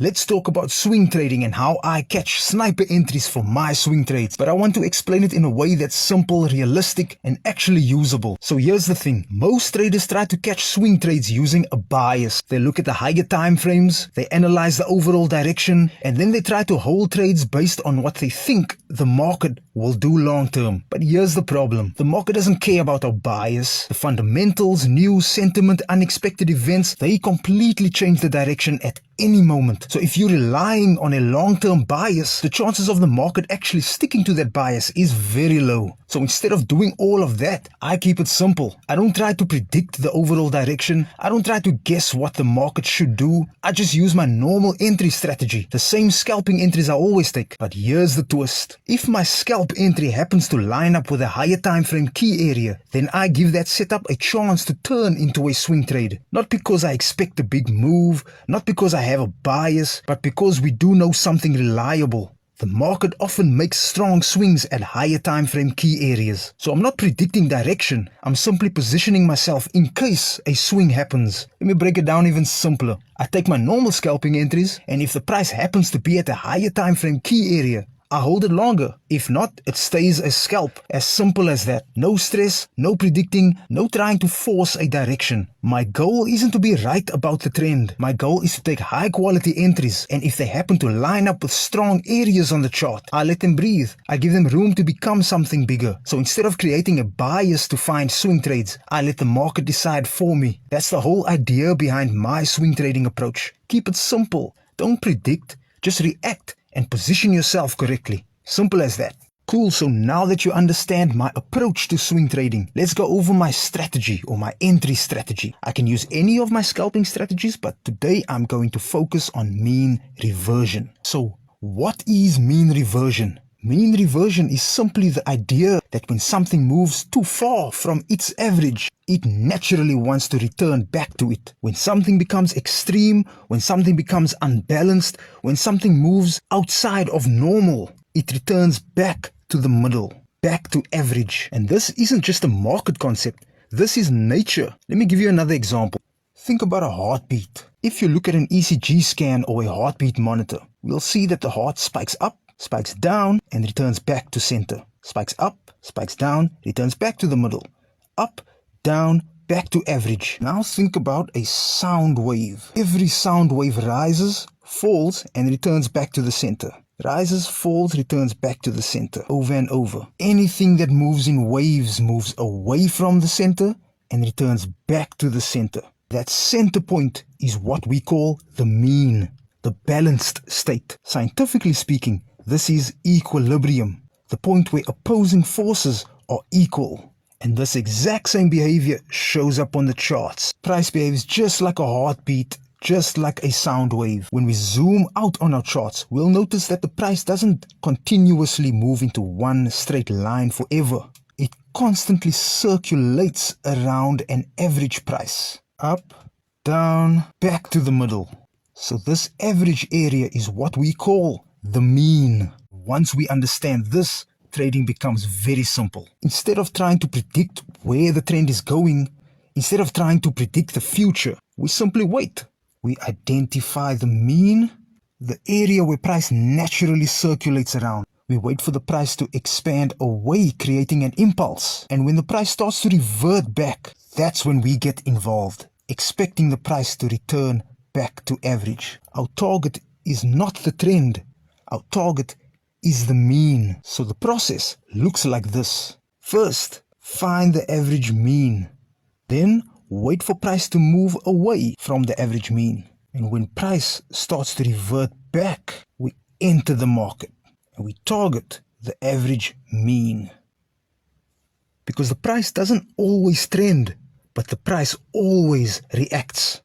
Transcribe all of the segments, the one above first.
Let's talk about swing trading and how I catch sniper entries for my swing trades. But I want to explain it in a way that's simple, realistic, and actually usable. So here's the thing. Most traders try to catch swing trades using a bias. They look at the higher time frames, they analyze the overall direction, and then they try to hold trades based on what they think the market will do long term. But here's the problem. The market doesn't care about our bias. The fundamentals, news, sentiment, unexpected events, they completely change the direction at any moment. So if you're relying on a long-term bias, the chances of the market actually sticking to that bias is very low. So instead of doing all of that, I keep it simple. I don't try to predict the overall direction. I don't try to guess what the market should do. I just use my normal entry strategy, the same scalping entries I always take. But here's the twist. If my scalp entry happens to line up with a higher time frame key area, then I give that setup a chance to turn into a swing trade. Not because I expect a big move, not because I have a bias, but because we do know something reliable. The market often makes strong swings at higher time frame key areas. So I'm not predicting direction, I'm simply positioning myself in case a swing happens. Let me break it down even simpler. I take my normal scalping entries, and if the price happens to be at a higher time frame key area, I hold it longer. If not, it stays a scalp. As simple as that. No stress, no predicting, no trying to force a direction. My goal isn't to be right about the trend. My goal is to take high quality entries, and if they happen to line up with strong areas on the chart, I let them breathe. I give them room to become something bigger. So instead of creating a bias to find swing trades, I let the market decide for me. That's the whole idea behind my swing trading approach. Keep it simple. Don't predict, just react and position yourself correctly. Simple as that. Cool, so now that you understand my approach to swing trading, let's go over my strategy or my entry strategy. I can use any of my scalping strategies, but today I'm going to focus on mean reversion. So, what is mean reversion? Mean reversion is simply the idea that when something moves too far from its average, it naturally wants to return back to it. When something becomes extreme, when something becomes unbalanced, when something moves outside of normal, it returns back to the middle, back to average. And this isn't just a market concept, this is nature. Let me give you another example. Think about a heartbeat. If you look at an ECG scan or a heartbeat monitor, we'll see that the heart spikes up, spikes down, and returns back to center. Spikes up, spikes down, returns back to the middle. Up, down, back to average. Now think about a sound wave. Every sound wave rises, falls, and returns back to the center. Rises, falls, returns back to the center, over and over. Anything that moves in waves moves away from the center and returns back to the center. That center point is what we call the mean, the balanced state. Scientifically speaking, this is equilibrium, the point where opposing forces are equal. And this exact same behavior shows up on the charts. Price behaves just like a heartbeat, just like a sound wave. When we zoom out on our charts, we'll notice that the price doesn't continuously move into one straight line forever. It constantly circulates around an average price. Up, down, back to the middle. So this average area is what we call the mean. Once we understand this, trading becomes very simple. Instead of trying to predict where the trend is going, instead of trying to predict the future, we simply wait. We identify the mean, the area where price naturally circulates around. We wait for the price to expand away, creating an impulse. And when the price starts to revert back, that's when we get involved, expecting the price to return back to average. Our target is not the trend. Our target is the mean. So the process looks like this. First, find the average mean. Then, wait for price to move away from the average mean. And when price starts to revert back, we enter the market and we target the average mean. Because the price doesn't always trend, but the price always reacts.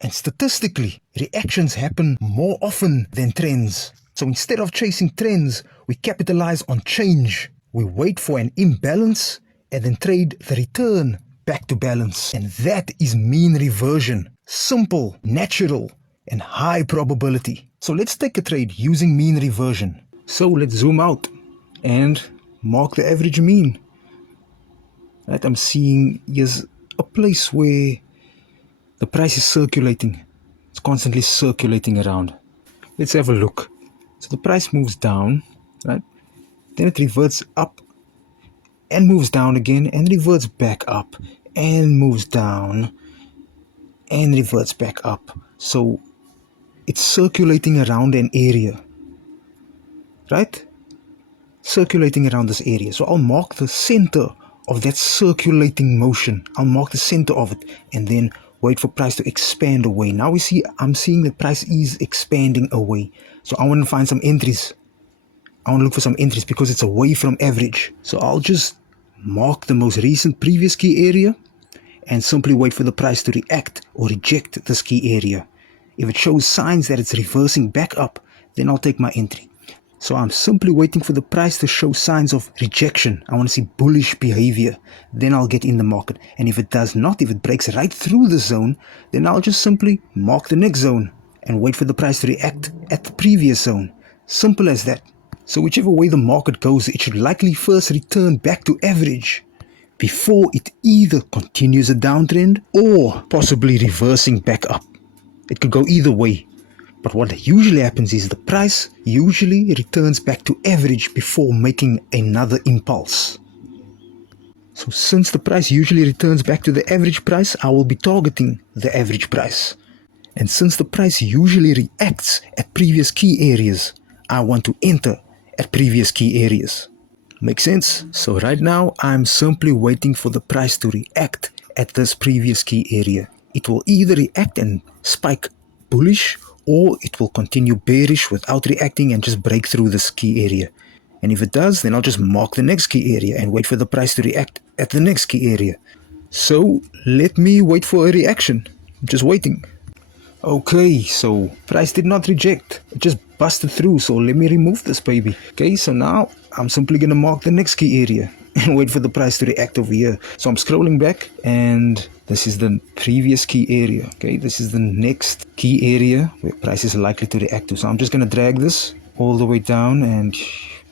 And statistically, reactions happen more often than trends. So instead of chasing trends, we capitalize on change. We wait for an imbalance and then trade the return back to balance. And that is mean reversion. Simple, natural, and high probability. So let's take a trade using mean reversion. So let's zoom out and mark the average mean. Right, I'm seeing here's a place where the price is circulating. It's constantly circulating around. let's have a look. So the price moves down, right? Then it reverts up and moves down again and reverts back up and moves down and reverts back up. So it's circulating around an area, right? Circulating around this area. So I'll mark the center of that circulating motion. I'll mark the center of it and then wait for price to expand away. Now I'm seeing that price is expanding away. So I want to find some entries. I want to look for some entries because it's away from average. So I'll just mark the most recent previous key area and simply wait for the price to react or reject this key area. If it shows signs that it's reversing back up, then I'll take my entry. So I'm simply waiting for the price to show signs of rejection. I want to see bullish behavior. Then I'll get in the market. And if it does not, if it breaks right through the zone, then I'll just simply mark the next zone and wait for the price to react at the previous zone. Simple as that. So whichever way the market goes, it should likely first return back to average before it either continues a downtrend or possibly reversing back up. It could go either way. But what usually happens is the price usually returns back to average before making another impulse. So since the price usually returns back to the average price, I will be targeting the average price. And since the price usually reacts at previous key areas, I want to enter at previous key areas. Make sense? So right now, I'm simply waiting for the price to react at this previous key area. It will either react and spike bullish, or it will continue bearish without reacting and just break through this key area. And if it does, then I'll just mark the next key area and wait for the price to react at the next key area. So let me wait for a reaction. I'm just waiting. Okay, so price did not reject. It just busted through. So let me remove this baby. Okay, so now I'm simply going to mark the next key area and wait for the price to react over here. So I'm scrolling back and this is the previous key area. Okay, this is the next key area where price is likely to react to. So I'm just going to drag this all the way down and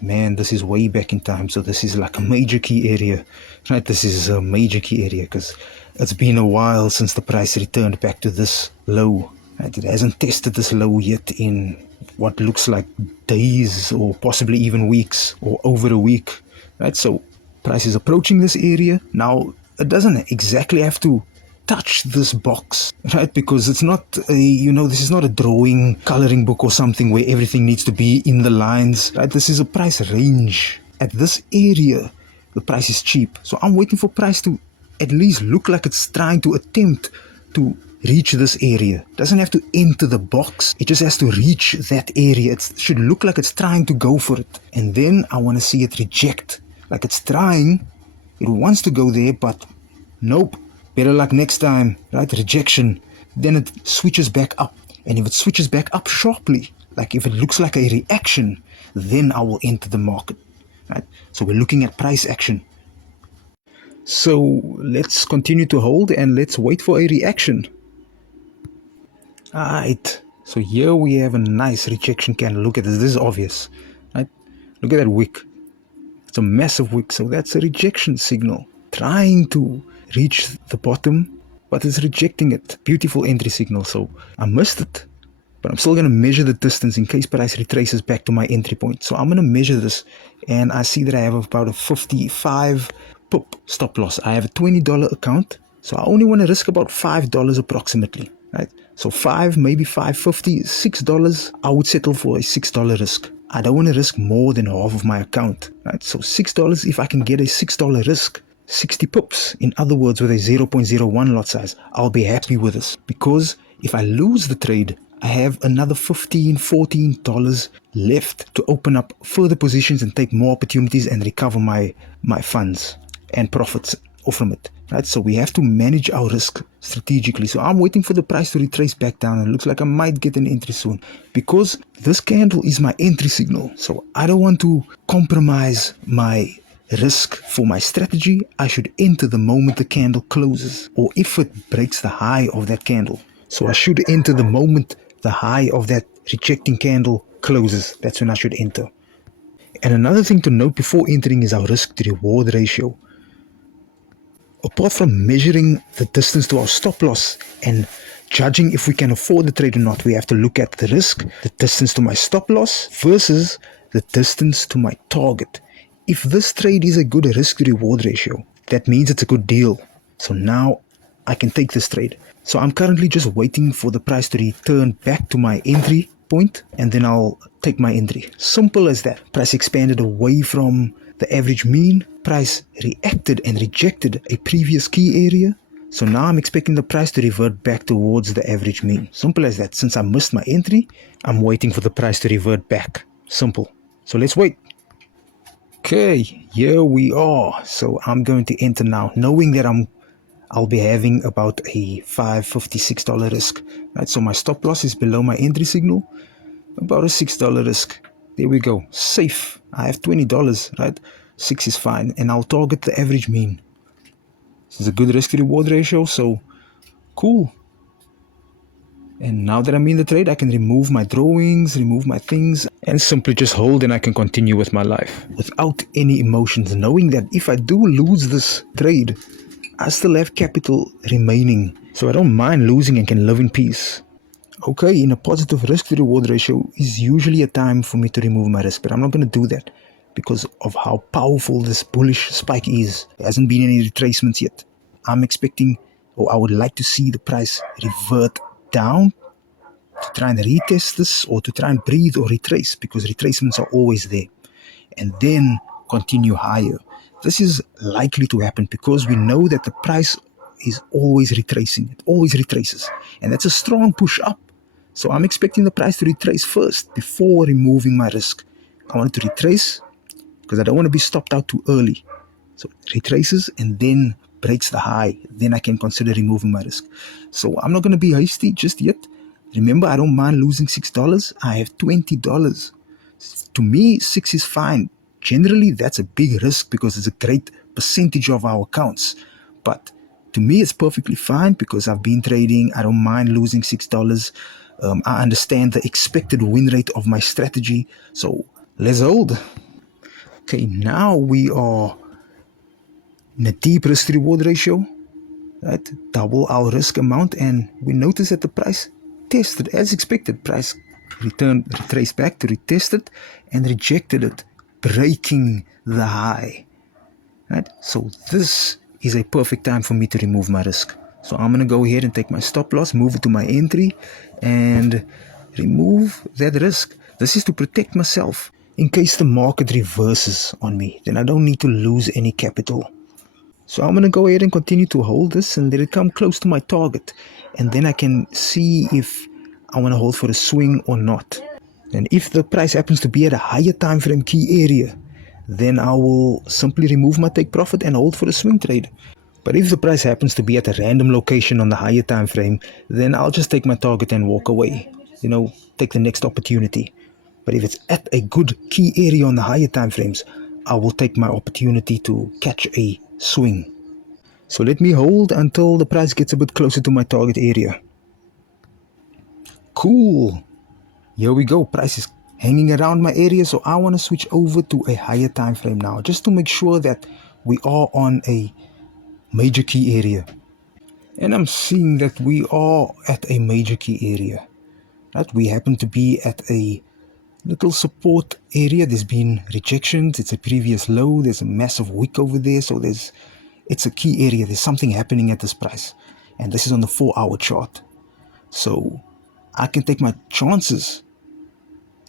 man, this is way back in time. So this is like a major key area, right? This is a major key area because it's been a while since the price returned back to this low. Right? It hasn't tested this low yet in what looks like days or possibly even weeks or over a week, right? So price is approaching this area. Now, it doesn't exactly have to touch this box, right? Because it's not a, this is not a drawing, coloring book or something where everything needs to be in the lines, right? This is a price range. At this area, the price is cheap. So I'm waiting for price to at least look like it's trying to attempt to reach this area. It doesn't have to enter the box. It just has to reach that area. It should look like it's trying to go for it. And then I want to see it reject. Like it's trying. It wants to go there, but nope. Better luck next time, right? Rejection. Then it switches back up. And if it switches back up sharply, like if it looks like a reaction, then I will enter the market, right? So we're looking at price action. So let's continue to hold and let's wait for a reaction. Alright, so here we have a nice rejection candle. Look at this. This is obvious, right? Look at that wick. It's a massive wick. So that's a rejection signal. Trying to reach the bottom, but it's rejecting it. Beautiful entry signal. So I missed it, but I'm still going to measure the distance in case price retraces back to my entry point. So I'm going to measure this and I see that I have about a 55 pip stop loss. I have a $20 account. So I only want to risk about $5 approximately, right? So maybe $5.50, $6. I would settle for a $6 risk. I don't want to risk more than half of my account, right? So $6, if I can get a $6 risk, 60 pips, in other words, with a 0.01 lot size, I'll be happy with this. Because if I lose the trade, I have another $15, $14 left to open up further positions and take more opportunities and recover my funds and profits from it, right? So we have to manage our risk strategically. So I'm waiting for the price to retrace back down and it looks like I might get an entry soon because this candle is my entry signal. So I don't want to compromise my risk for my strategy. I should enter the moment the candle closes or if it breaks the high of that candle. So I should enter the moment the high of that rejecting candle closes. That's when I should enter. And another thing to note before entering is our risk to reward ratio. Apart from measuring the distance to our stop loss and Judging if we can afford the trade or not, we have to look at the risk, the distance to my stop loss versus the distance to my target. If this trade is a good risk to reward ratio, that means it's a good deal. So now I can take this trade. So I'm currently just waiting for the price to return back to my entry point, and then I'll take my entry. Simple as that. Price expanded away from the average mean. Price reacted and rejected a previous key area. So now I'm expecting the price to revert back towards the average mean. Simple as that. Since I missed my entry, I'm waiting for the price to revert back. Simple. So let's wait. Okay, here we are. So I'm going to enter now, knowing that I'll be having about a $5.56 risk. Right, so my stop loss is below my entry signal, about a $6 risk. There we go. Safe. I have $20, right? 6 is fine, and I'll target the average mean. This is a good risk to reward ratio, so cool. And now that I'm in the trade, I can remove my drawings, remove my things, and simply just hold, and I can continue with my life without any emotions, knowing that if I do lose this trade, I still have capital remaining. So I don't mind losing and can live in peace. Okay, in a positive risk to reward ratio is usually a time for me to remove my risk, but I'm not going to do that because of how powerful this bullish spike is. There hasn't been any retracements yet. I'm expecting, or I would like to see the price revert down to try and retest this, or to try and breathe or retrace, because retracements are always there, and then continue higher. This is likely to happen because we know that the price is always retracing. It always retraces, and that's a strong push up. So I'm expecting the price to retrace first before removing my risk. I want it to retrace because I don't want to be stopped out too early. So it retraces and then breaks the high. Then I can consider removing my risk. So I'm not going to be hasty just yet. Remember, I don't mind losing $6. I have $20. To me, 6 is fine. Generally, that's a big risk because it's a great percentage of our accounts. But to me, it's perfectly fine because I've been trading. I don't mind losing $6. I understand the expected win rate of my strategy. So let's hold. Okay, now we are in a deep risk reward ratio, right? Double our risk amount, and we notice that the price tested as expected. Price retraced back to retest it and rejected it, breaking the high, right? So this is a perfect time for me to remove my risk. So I'm going to go ahead and take my stop loss, move it to my entry, and remove that risk. This is to protect myself in case the market reverses on me. Then I don't need to lose any capital. So I'm going to go ahead and continue to hold this and let it come close to my target. And then I can see if I want to hold for a swing or not. And if the price happens to be at a higher time frame key area, then I will simply remove my take profit and hold for a swing trade. But if the price happens to be at a random location on the higher time frame, then I'll just take my target and walk away. Take the next opportunity. But if it's at a good key area on the higher time frames, I will take my opportunity to catch a swing. So let me hold until the price gets a bit closer to my target area. Cool. Here we go. Price is hanging around my area, so I want to switch over to a higher time frame now, just to make sure that we are on a major key area. And I'm seeing that we are at a major key area. Right? We happen to be at a little support area. There's been rejections. It's a previous low. There's a massive wick over there. So it's a key area. There's something happening at this price. And this is on the 4-hour chart. So I can take my chances,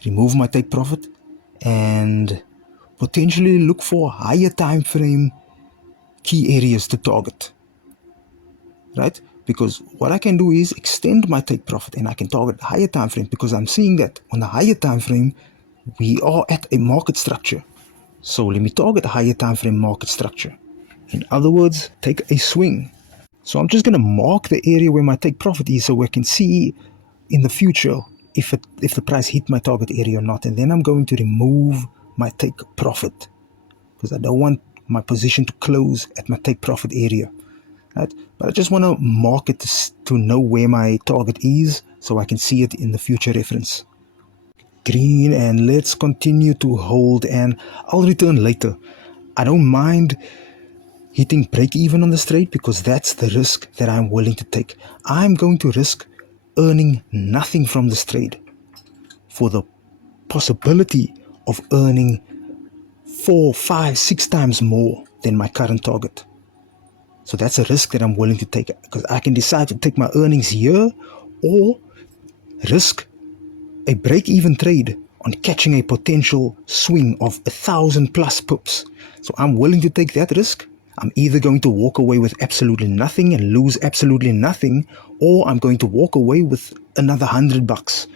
remove my take profit, and potentially look for higher time frame key areas to target. Right? Because what I can do is extend my take profit and I can target higher time frame, because I'm seeing that on the higher time frame we are at a market structure. So let me target a higher time frame market structure. In other words, take a swing. So I'm just going to mark the area where my take profit is so I can see in the future if the price hit my target area or not. And then I'm going to remove my take profit because I don't want my position to close at my take profit area. Right? But I just want to mark it to know where my target is so I can see it in the future reference. Green, and let's continue to hold, and I'll return later. I don't mind hitting break even on this trade because that's the risk that I'm willing to take. I'm going to risk earning nothing from this trade for the possibility of earning 4, 5, 6 times more than my current target. So that's a risk that I'm willing to take, because I can decide to take my earnings here or risk a break-even trade on catching a potential swing of 1,000 plus pips. So I'm willing to take that risk. I'm either going to walk away with absolutely nothing and lose absolutely nothing, or I'm going to walk away with another $100,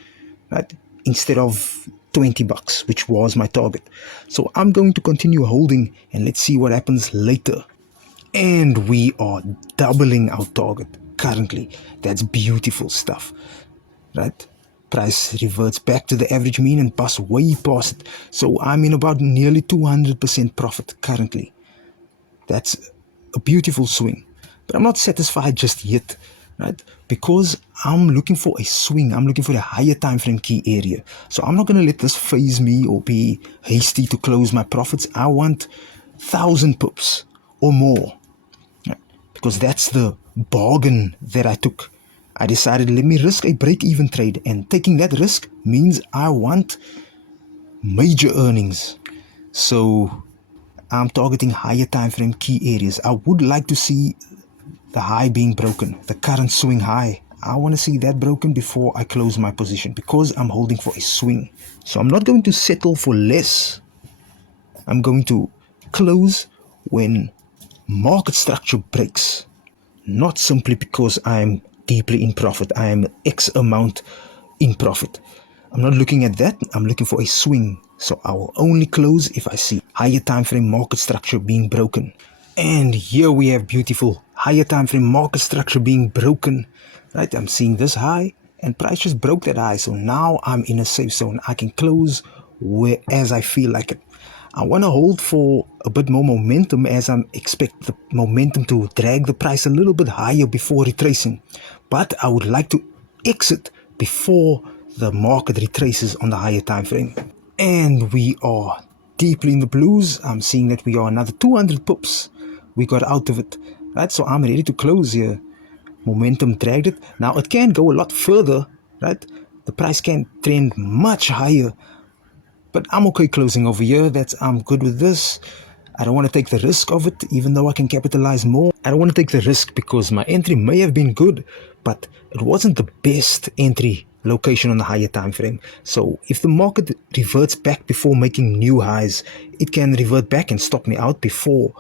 right? Instead of $20, which was my target. So I'm going to continue holding and let's see what happens later. And we are doubling our target currently. That's beautiful stuff, right? Price reverts back to the average mean and pass way past it. So I'm in about nearly 200% profit currently. That's a beautiful swing. But I'm not satisfied just yet, right? Because I'm looking for a swing. I'm looking for a higher time frame key area. So I'm not going to let this phase me or be hasty to close my profits. I want 1,000 pips or more, right? Because that's the bargain that I took. I decided, let me risk a break-even trade, and taking that risk means I want major earnings. So I'm targeting higher time frame key areas. I would like to see the high being broken, the current swing high. I want to see that broken before I close my position, because I'm holding for a swing. So I'm not going to settle for less. I'm going to close when market structure breaks, not simply because I'm deeply in profit. I am X amount in profit. I'm not looking at that. I'm looking for a swing. So I will only close if I see higher time frame market structure being broken. And here we have beautiful higher time frame market structure being broken. Right? I'm seeing this high and price just broke that high. So now I'm in a safe zone. I can close where as I feel like it. I want to hold for a bit more momentum, as I expect the momentum to drag the price a little bit higher before retracing. But I would like to exit before the market retraces on the higher time frame. And we are deeply in the blues. I'm seeing that we are another 200 pips. We got out of it, right? So I'm ready to close here. Momentum dragged it. Now it can go a lot further, right? The price can trend much higher. But I'm okay closing over here. I'm good with this. I don't want to take the risk of it, even though I can capitalize more. I don't want to take the risk because my entry may have been good, but it wasn't the best entry location on the higher time frame. So if the market reverts back before making new highs, it can revert back and stop me out before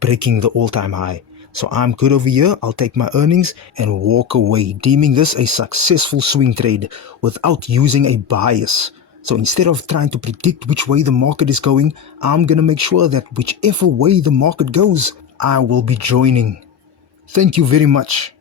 breaking the all-time high. So I'm good over here. I'll take my earnings and walk away, deeming this a successful swing trade without using a bias. So instead of trying to predict which way the market is going, I'm going to make sure that whichever way the market goes, I will be joining. Thank you very much.